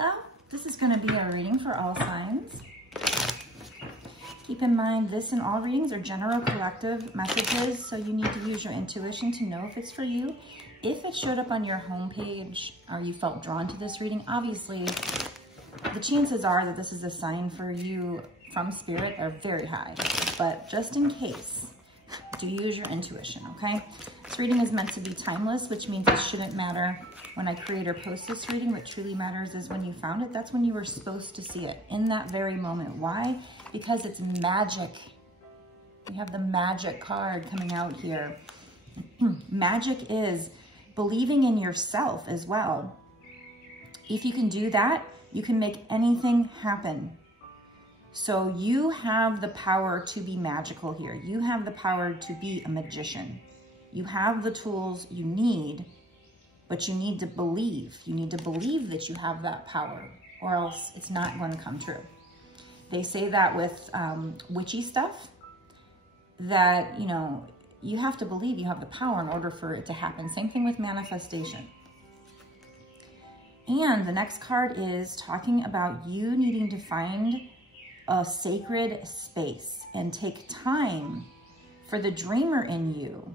Hello, this is going to be a reading for all signs. Keep in mind, this and all readings are general collective messages, so you need to use your intuition to know if it's for you. If it showed up on your homepage or you felt drawn to this reading, obviously the chances are that this is a sign for you from spirit are very high. But just in case, do use your intuition, okay? This reading is meant to be timeless, which means it shouldn't matter when I create or post this reading. What truly matters is when you found it. That's when you were supposed to see it, in that very moment. Why? Because it's magic. We have the magic card coming out here. Magic is believing in yourself as well. If you can do that, you can make anything happen. So you have the power to be magical here. You have the power to be a magician. You have the tools you need, but you need to believe. You need to believe that you have that power, or else it's not going to come true. They say that with witchy stuff, that, you know, you have to believe you have the power in order for it to happen. Same thing with manifestation. And the next card is talking about you needing to find a sacred space and take time for the dreamer in you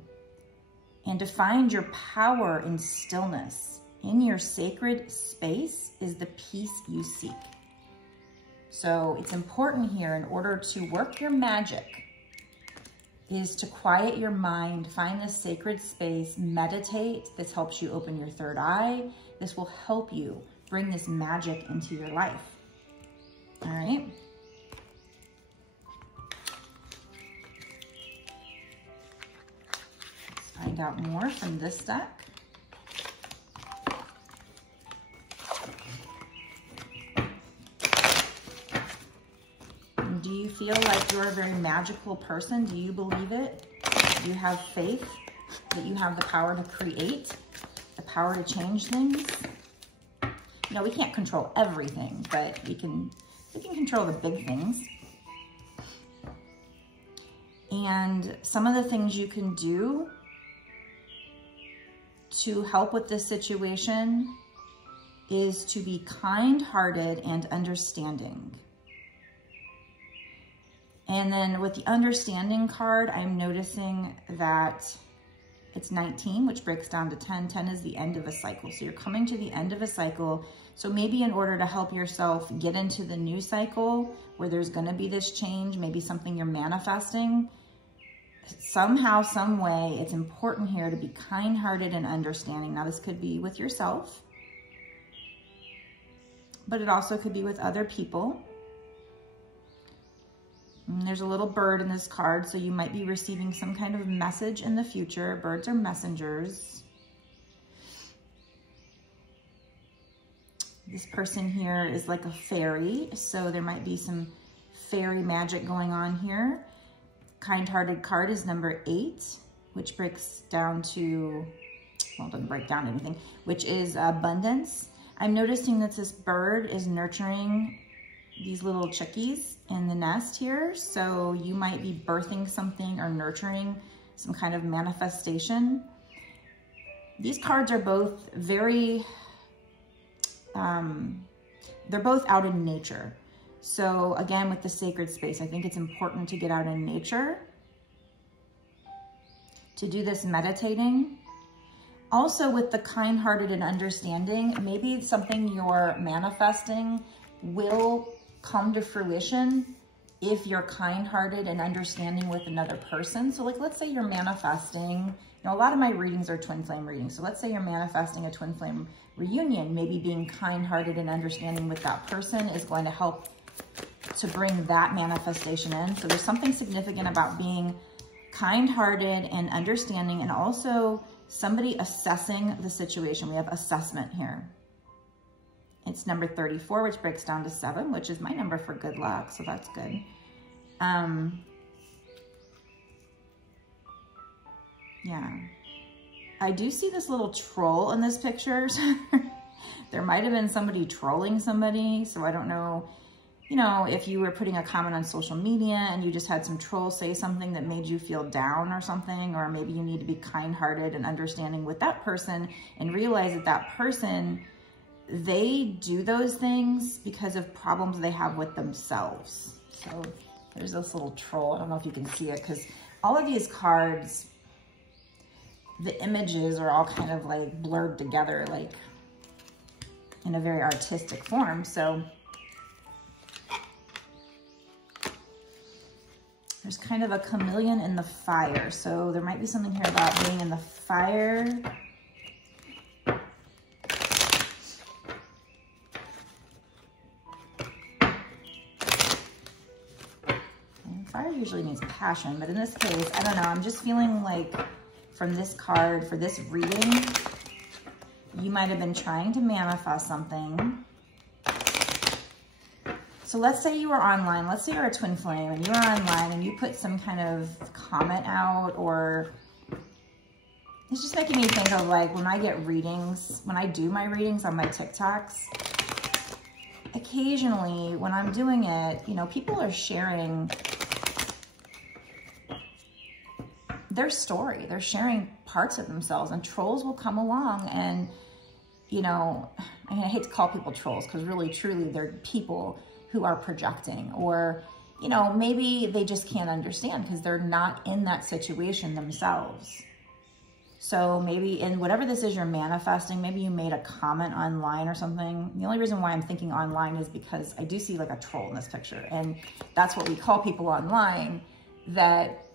and to find your power in stillness. In your sacred space is the peace you seek. So it's important here, in order to work your magic, is to quiet your mind, find this sacred space, meditate. This helps you open your third eye. This will help you bring this magic into your life. All right. Let's find out more from this deck. Do you feel like you're a very magical person? Do you believe it? Do you have faith that you have the power to create, the power to change things? You know, we can't control everything, but we can control the big things. And some of the things you can do to help with this situation is to be kind-hearted and understanding. And then with the understanding card, I'm noticing that it's 19, which breaks down to 10. 10 is the end of a cycle. So you're coming to the end of a cycle. So maybe in order to help yourself get into the new cycle where there's going to be this change, maybe something you're manifesting, somehow, some way, it's important here to be kind-hearted and understanding. Now, this could be with yourself, but it also could be with other people. And there's a little bird in this card, so you might be receiving some kind of message in the future. Birds are messengers. This person here is like a fairy, so there might be some fairy magic going on here. Kind-hearted card is number 8, which breaks down to, well, it doesn't break down anything, which is abundance. I'm noticing that this bird is nurturing these little chickies in the nest here. So you might be birthing something or nurturing some kind of manifestation. These cards are both very, they're both out in nature. So again, with the sacred space, I think it's important to get out in nature, to do this meditating. Also with the kind-hearted and understanding, maybe something you're manifesting will come to fruition if you're kind-hearted and understanding with another person. So like, let's say you're manifesting, you know, a lot of my readings are twin flame readings. So let's say you're manifesting a twin flame reunion. Maybe being kind-hearted and understanding with that person is going to help to bring that manifestation in. So there's something significant about being kind-hearted and understanding, and also somebody assessing the situation. We have assessment here. It's number 34, which breaks down to 7, which is my number for good luck, so that's good. Yeah. I do see this little troll in this picture. There might have been somebody trolling somebody, so I don't know, you know, if you were putting a comment on social media and you just had some troll say something that made you feel down or something, or maybe you need to be kind-hearted and understanding with that person and realize that that person they do those things because of problems they have with themselves. So there's this little troll. I don't know if you can see it because all of these cards, the images are all kind of like blurred together, like in a very artistic form. So there's kind of a chameleon in the fire. So there might be something here about being in the fire. And fire usually means passion, but in this case, I don't know. I'm just feeling like from this card, for this reading, you might have been trying to manifest something. So let's say you were online, let's say you're a twin flame and you're online and you put some kind of comment out, or it's just making me think of like when I get readings, when I do my readings on my TikToks, occasionally when I'm doing it, you know, people are sharing their story. They're sharing parts of themselves, and trolls will come along and, you know, I mean, I hate to call people trolls because really, truly, they're people who are projecting, or, you know, maybe they just can't understand because they're not in that situation themselves. So maybe in whatever this is you're manifesting, maybe you made a comment online or something. The only reason why I'm thinking online is because I do see like a troll in this picture, and that's what we call people online that,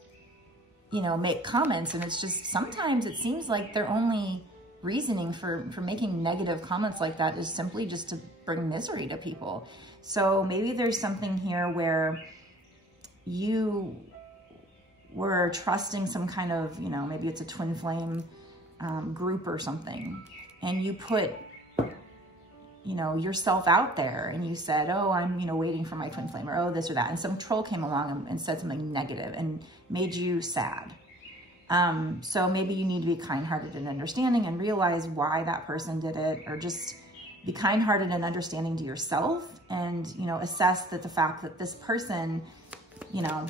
you know, make comments. And it's just, sometimes it seems like their only reasoning for making negative comments like that is simply just to bring misery to people. So maybe there's something here where you were trusting some kind of, you know, maybe it's a twin flame group or something, and you put, you know, yourself out there and you said, oh, I'm, you know, waiting for my twin flame, or oh, this or that. And some troll came along and said something negative and made you sad. So maybe you need to be kind-hearted and understanding and realize why that person did it, or just be kind-hearted and understanding to yourself, and, you know, assess that the fact that this person, you know,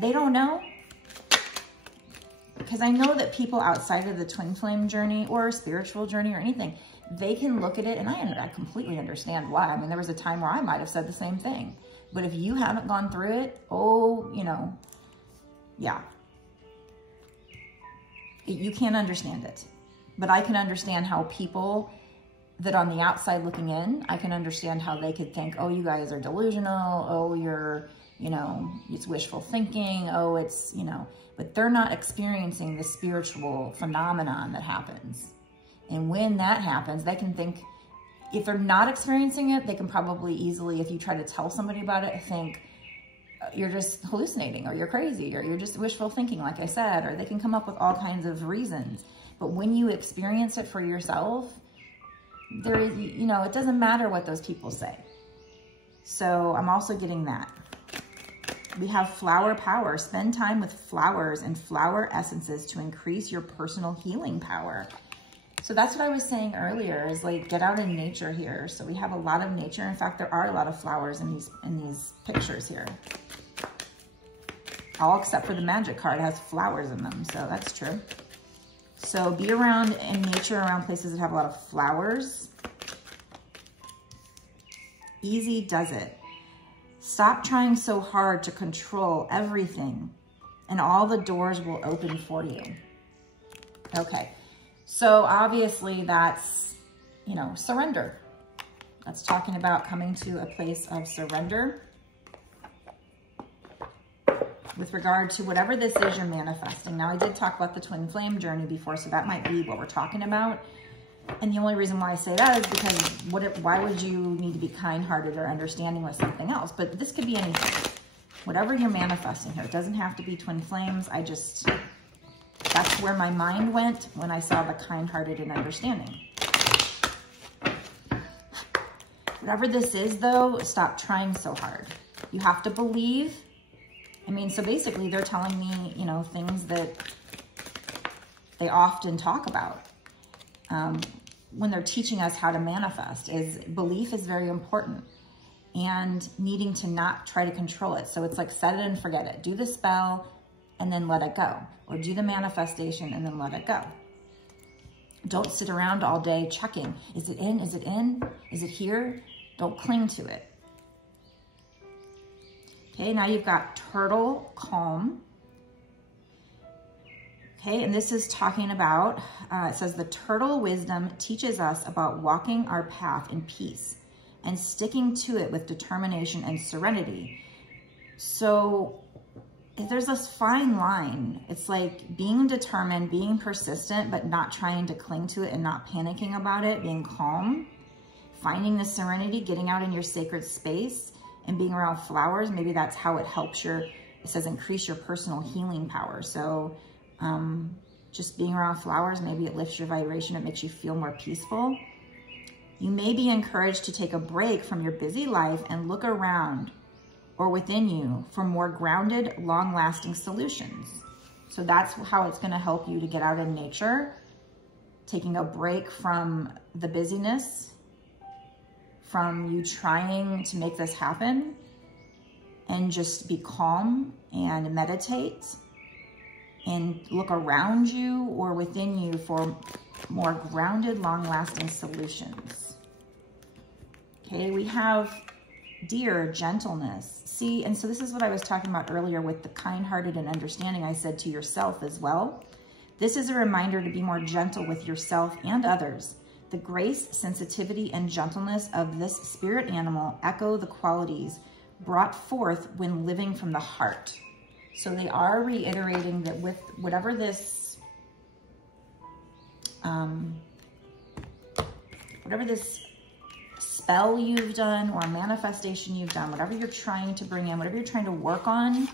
they don't know. Because I know that people outside of the twin flame journey or spiritual journey or anything, they can look at it, and I completely understand why. I mean, there was a time where I might have said the same thing. But if you haven't gone through it, oh, you know, yeah. You can't understand it. But I can understand how people that on the outside looking in, I can understand how they could think, oh, you guys are delusional. Oh, you're, you know, it's wishful thinking. Oh, it's, you know, but they're not experiencing the spiritual phenomenon that happens. And when that happens, they can think, if they're not experiencing it, they can probably easily, if you try to tell somebody about it, think you're just hallucinating, or you're crazy, or you're just wishful thinking, like I said, or they can come up with all kinds of reasons. But when you experience it for yourself, there is, you know, it doesn't matter what those people say. So I'm also getting that. We have flower power. Spend time with flowers and flower essences to increase your personal healing power. So that's what I was saying earlier, is like, get out in nature here. So we have a lot of nature. In fact, there are a lot of flowers in these pictures here. All except for the magic card has flowers in them. So that's true. So be around in nature, around places that have a lot of flowers. Easy does it. Stop trying so hard to control everything, and all the doors will open for you. Okay. So obviously that's, you know, surrender. That's talking about coming to a place of surrender with regard to whatever this is you're manifesting. Now, I did talk about the twin flame journey before, so that might be what we're talking about. And the only reason why I say that is because why would you need to be kind-hearted or understanding with something else? But this could be anything. Whatever you're manifesting here, it doesn't have to be twin flames. That's where my mind went when I saw the kind-hearted and understanding. Whatever this is, though, stop trying so hard. You have to believe. I mean, so basically they're telling me, you know, things that they often talk about when they're teaching us how to manifest, is belief is very important, and needing to not try to control it. So it's like, set it and forget it. Do the spell and then let it go, or do the manifestation and then let it go. Don't sit around all day checking. Is it in? Is it in? Is it here? Don't cling to it. Okay, now you've got turtle calm. Okay, and this is talking about, it says the turtle wisdom teaches us about walking our path in peace and sticking to it with determination and serenity. So there's this fine line. It's like being determined, being persistent, but not trying to cling to it and not panicking about it, being calm, finding the serenity, getting out in your sacred space and being around flowers. Maybe that's how it helps it says increase your personal healing power. So just being around flowers, maybe it lifts your vibration. It makes you feel more peaceful. You may be encouraged to take a break from your busy life and look around or within you for more grounded, long-lasting solutions. So that's how it's going to help you to get out in nature, taking a break from the busyness, from you trying to make this happen, and just be calm and meditate and look around you or within you for more grounded, long-lasting solutions. Okay, we have dear, gentleness. See, and so this is what I was talking about earlier with the kind-hearted and understanding. I said to yourself as well. This is a reminder to be more gentle with yourself and others. The grace, sensitivity, and gentleness of this spirit animal echo the qualities brought forth when living from the heart. So they are reiterating that with whatever this, spell you've done or manifestation you've done, whatever you're trying to bring in, whatever you're trying to work on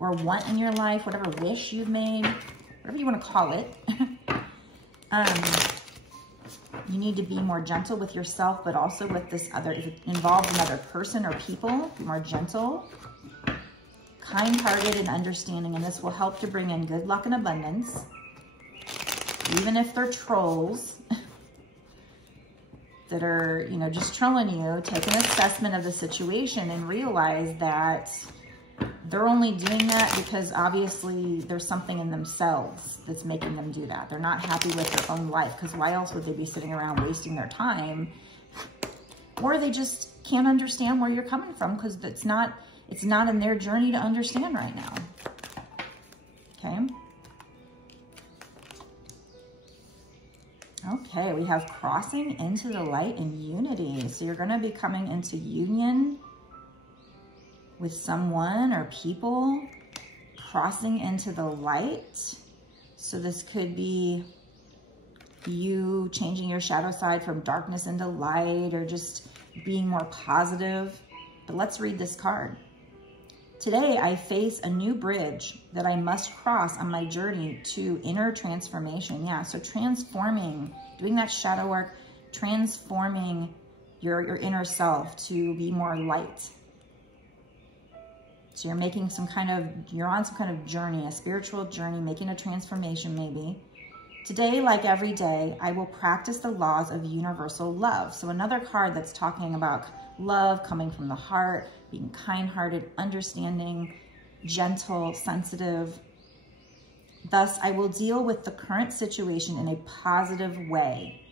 or want in your life, whatever wish you've made, whatever you want to call it, you need to be more gentle with yourself, but also with this other, if it involves another person or people, be more gentle, kind-hearted and understanding, and this will help to bring in good luck and abundance, even if they're trolls that are, you know, just trolling you. Take an assessment of the situation and realize that they're only doing that because obviously there's something in themselves that's making them do that. They're not happy with their own life, because why else would they be sitting around wasting their time? Or they just can't understand where you're coming from because it's not in their journey to understand right now. Okay. Okay, we have crossing into the light and unity. So you're going to be coming into union with someone or people, crossing into the light. So this could be you changing your shadow side from darkness into light, or just being more positive. But let's read this card. Today, I face a new bridge that I must cross on my journey to inner transformation. Yeah, so transforming, doing that shadow work, transforming your inner self to be more light. So you're making you're on some kind of journey, a spiritual journey, making a transformation maybe. Today, like every day, I will practice the laws of universal love. So another card that's talking about love coming from the heart, being kind-hearted, understanding, gentle, sensitive. Thus, I will deal with the current situation in a positive way.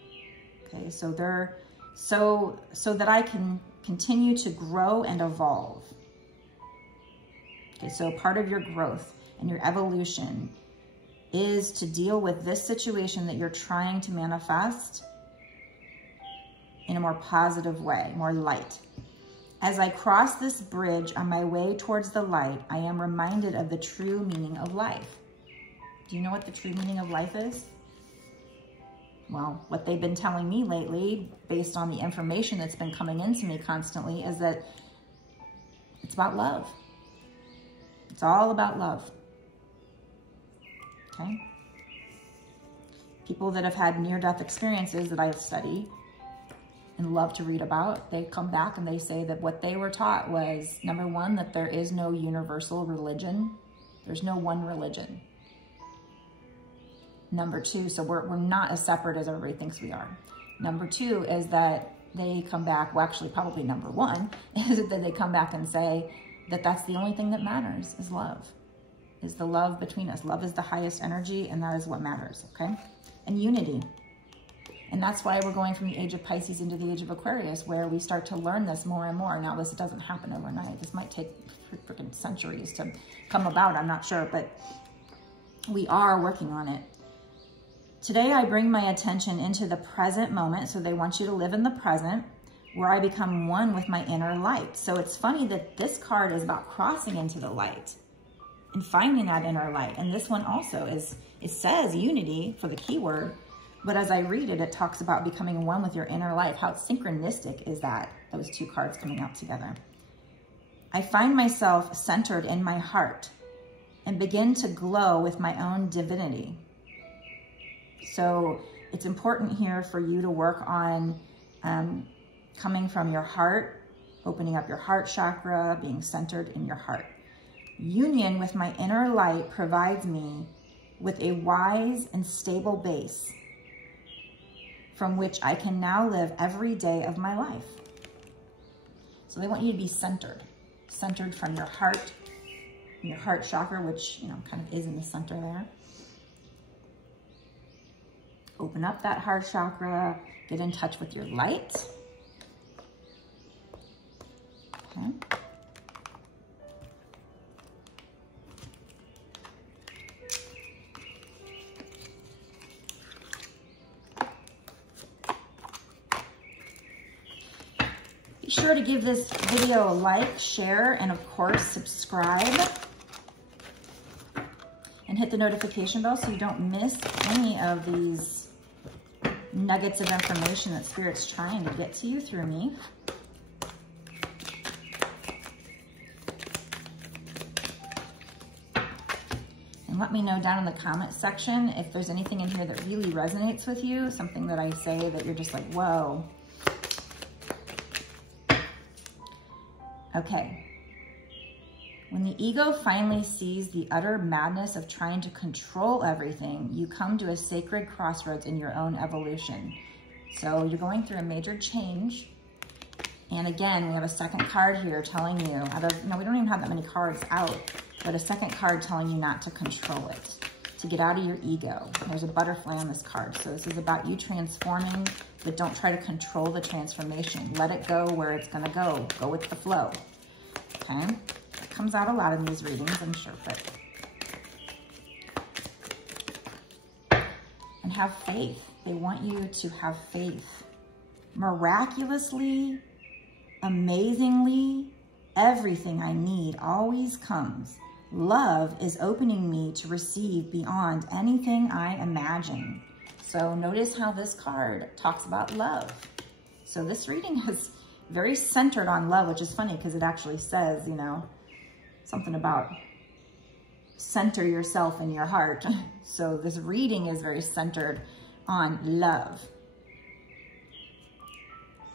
Okay, so so that I can continue to grow and evolve. Okay, so part of your growth and your evolution is to deal with this situation that you're trying to manifest in a more positive way, more light. As I cross this bridge on my way towards the light, I am reminded of the true meaning of life. Do you know what the true meaning of life is? Well, what they've been telling me lately, based on the information that's been coming into me constantly, is that it's about love. It's all about love. Okay? People that have had near-death experiences that I've studied and love to read about, they come back and they say that what they were taught was, number one, that there is no universal religion. There's no one religion. Number two, so we're not as separate as everybody thinks we are. Number two is that they come back, well, actually probably number one, is that they come back and say that that's the only thing that matters is love, is the love between us. Love is the highest energy, and that is what matters, okay? And unity. And that's why we're going from the age of Pisces into the age of Aquarius, where we start to learn this more and more. Now, this doesn't happen overnight. This might take freaking centuries to come about, I'm not sure, but we are working on it. Today, I bring my attention into the present moment. So they want you to live in the present, where I become one with my inner light. So it's funny that this card is about crossing into the light and finding that inner light. And this one also it says unity for the keyword, but as I read it, it talks about becoming one with your inner life. How synchronistic is that, those two cards coming out together? I find myself centered in my heart and begin to glow with my own divinity. So it's important here for you to work on coming from your heart, opening up your heart chakra, being centered in your heart. Union with my inner light provides me with a wise and stable base from which I can now live every day of my life. So they want you to be centered from your heart, your heart chakra, which, you know, kind of is in the center there. Open up that heart chakra, get in touch with your light. Okay. Be sure to give this video a like, share, and of course, subscribe. And hit the notification bell so you don't miss any of these nuggets of information that Spirit's trying to get to you through me. And let me know down in the comment section if there's anything in here that really resonates with you, something that I say that you're just like, whoa. Okay. When the ego finally sees the utter madness of trying to control everything, you come to a sacred crossroads in your own evolution. So you're going through a major change. And again, we have a second card here telling you, we don't even have that many cards out, but a second card telling you not to control it, to get out of your ego. There's a butterfly on this card. So this is about you transforming, but don't try to control the transformation. Let it go where it's gonna go. Go with the flow, okay? It comes out a lot in these readings, I'm sure, but. And have faith. They want you to have faith. Miraculously, amazingly, everything I need always comes. Love is opening me to receive beyond anything I imagine. So notice how this card talks about love. So this reading is very centered on love, which is funny because it actually says, you know, something about center yourself in your heart. So this reading is very centered on love.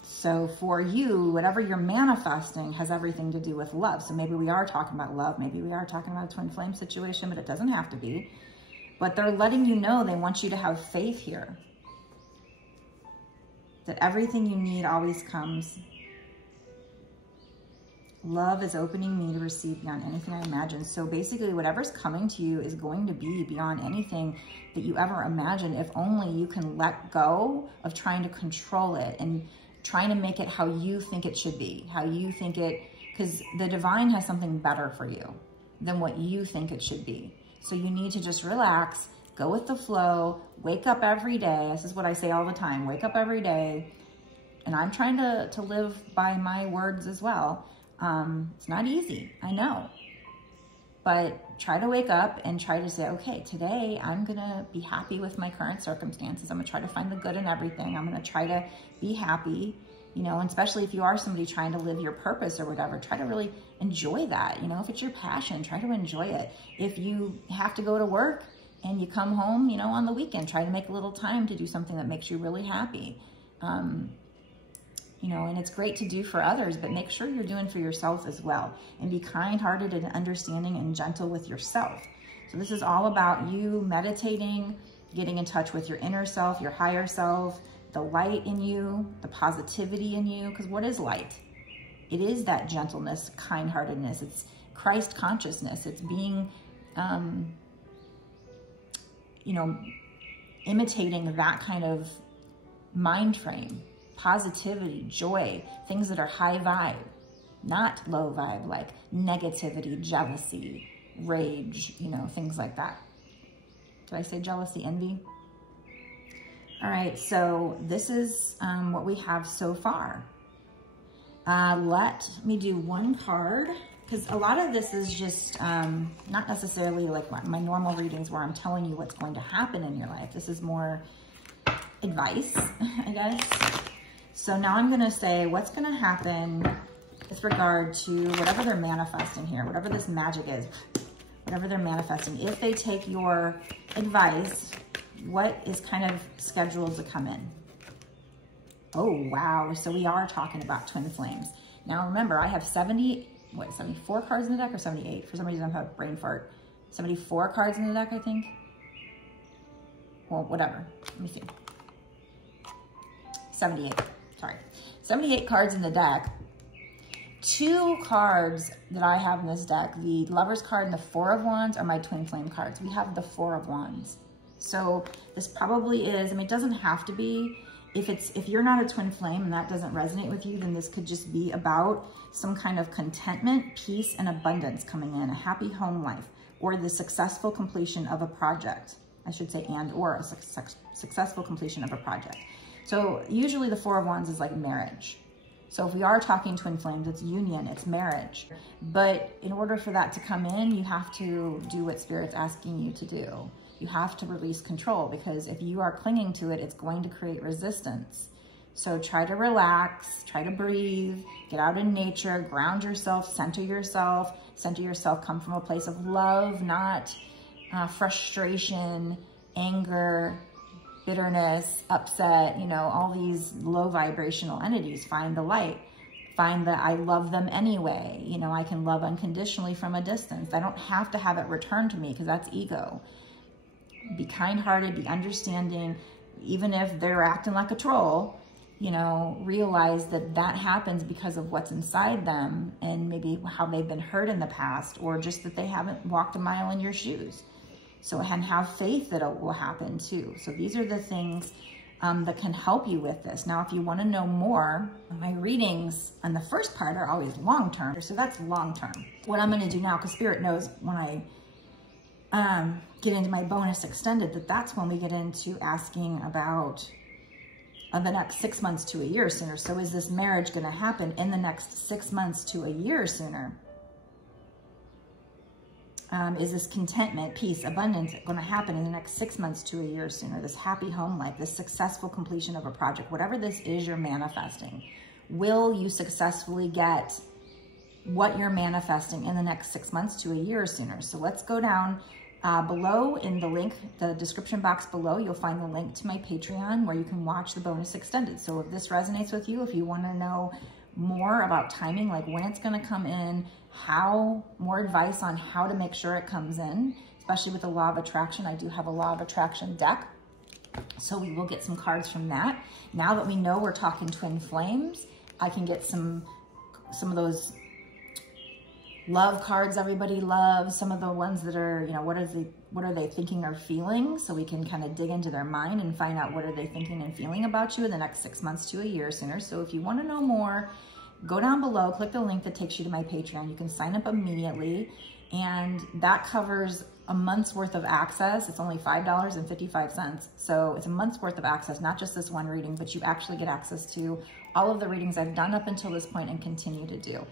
So for you, whatever you're manifesting has everything to do with love. So maybe we are talking about love. Maybe we are talking about a twin flame situation, but it doesn't have to be. But they're letting you know they want you to have faith here. That everything you need always comes. Love is opening me to receive beyond anything I imagine. So basically whatever's coming to you is going to be beyond anything that you ever imagined, if only you can let go of trying to control it and trying to make it how you think it should be, how you think it, because the divine has something better for you than what you think it should be. So you need to just relax, go with the flow, wake up every day. This is what I say all the time, wake up every day. And I'm trying to live by my words as well. It's not easy, I know. But try to wake up and try to say, okay, today I'm gonna be happy with my current circumstances. I'm gonna try to find the good in everything. I'm gonna try to be happy, you know, and especially if you are somebody trying to live your purpose or whatever, try to really enjoy that. You know, if it's your passion, try to enjoy it. If you have to go to work and you come home, you know, on the weekend, try to make a little time to do something that makes you really happy. You know, and it's great to do for others, but make sure you're doing for yourself as well. And be kind-hearted and understanding and gentle with yourself. So this is all about you meditating, getting in touch with your inner self, your higher self, the light in you, the positivity in you. Because what is light? It is that gentleness, kind-heartedness. It's Christ consciousness. It's being, you know, imitating that kind of mind frame, positivity, joy, things that are high vibe, not low vibe, like negativity, jealousy, rage, you know, things like that. Did I say jealousy, envy? All right, so this is what we have so far. Let me do one card, because a lot of this is just not necessarily like my normal readings where I'm telling you what's going to happen in your life. This is more advice, I guess. So now I'm gonna say what's gonna happen with regard to whatever they're manifesting here, whatever this magic is, whatever they're manifesting. If they take your advice, what is kind of scheduled to come in? Oh, wow. So we are talking about twin flames. Now remember, I have 74 cards in the deck, or 78? For some reason, I've had a brain fart. 74 cards in the deck, I think. Well, whatever. Let me see. 78. Sorry. 78 cards in the deck. 2 cards that I have in this deck, the Lover's card and the Four of Wands, are my twin flame cards. We have the Four of Wands. So this probably is, I mean, it doesn't have to be. If you're not a twin flame and that doesn't resonate with you, then this could just be about some kind of contentment, peace, and abundance coming in, a happy home life, or the successful completion of a project. I should say, and or a successful completion of a project. So usually the Four of Wands is like marriage. So if we are talking twin flames, it's union, it's marriage. But in order for that to come in, you have to do what Spirit's asking you to do. You have to release control, because if you are clinging to it, it's going to create resistance. So try to relax, try to breathe, get out in nature, ground yourself, center yourself, come from a place of love, not frustration, anger, bitterness, upset, you know, all these low vibrational entities. Find the light. Find that I love them anyway. You know, I can love unconditionally from a distance. I don't have to have it returned to me, because that's ego. Be kind-hearted, be understanding, even if they're acting like a troll, you know, realize that that happens because of what's inside them and maybe how they've been hurt in the past, or just that they haven't walked a mile in your shoes. So, and have faith that it will happen too. So these are the things that can help you with this. Now, if you want to know more, my readings on the first part are always long-term. So that's long-term. What I'm going to do now, because Spirit knows when I get into my bonus extended, that's when we get into asking about the next 6 months to a year sooner. So is this marriage going to happen in the next 6 months to a year sooner? Is this contentment, peace, abundance going to happen in the next 6 months to a year sooner? This happy home life, this successful completion of a project, whatever this is you're manifesting, will you successfully get what you're manifesting in the next 6 months to a year sooner? So let's go down below in the link, the description box below, you'll find the link to my Patreon where you can watch the bonus extended. So if this resonates with you, if you want to know more about timing, like when it's going to come in, more advice on how to make sure it comes in, especially with the law of attraction. I do have a law of attraction deck, so we will get some cards from that. Now that we know we're talking twin flames, I can get some of those love cards everybody loves, some of the ones that are, you know, what are they thinking or feeling, so we can kind of dig into their mind and find out what are they thinking and feeling about you in the next 6 months to a year sooner. So if you want to know more, go down below, click the link that takes you to my Patreon. You can sign up immediately, and that covers a month's worth of access. It's only $5.55. So it's a month's worth of access, not just this one reading, but you actually get access to all of the readings I've done up until this point and continue to do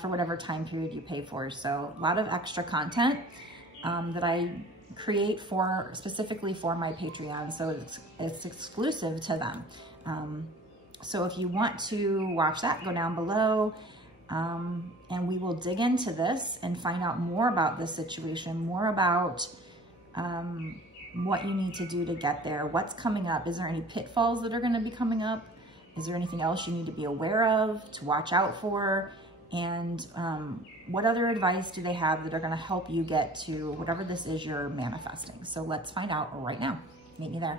for whatever time period you pay for. So a lot of extra content that I create specifically for my Patreon. So it's exclusive to them. So if you want to watch that, go down below, and we will dig into this and find out more about this situation, more about what you need to do to get there, what's coming up. Is there any pitfalls that are going to be coming up? Is there anything else you need to be aware of, to watch out for? And what other advice do they have that are going to help you get to whatever this is you're manifesting? So let's find out right now. Meet me there.